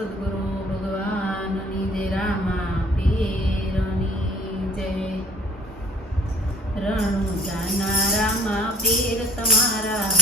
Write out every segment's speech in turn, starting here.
સદગુરુ ભગવાનની દેરામાં પીરની જય રણુ જાનારામાં પેર તમારા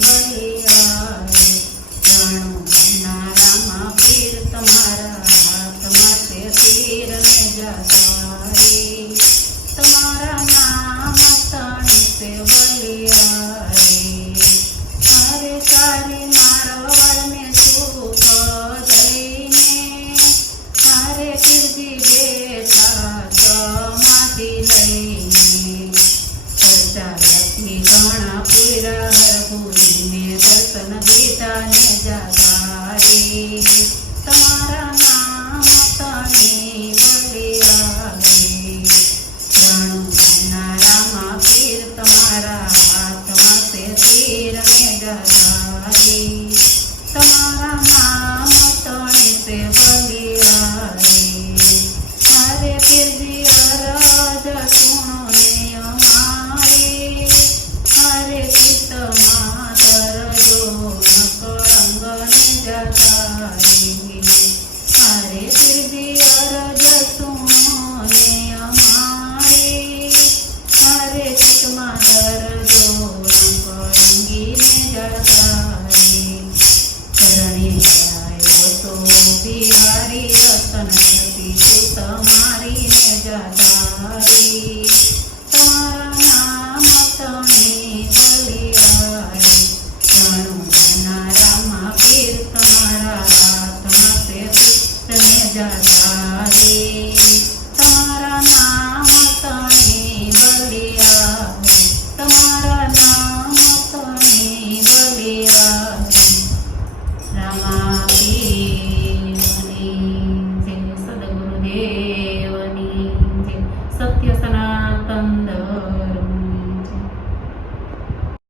money. તમારા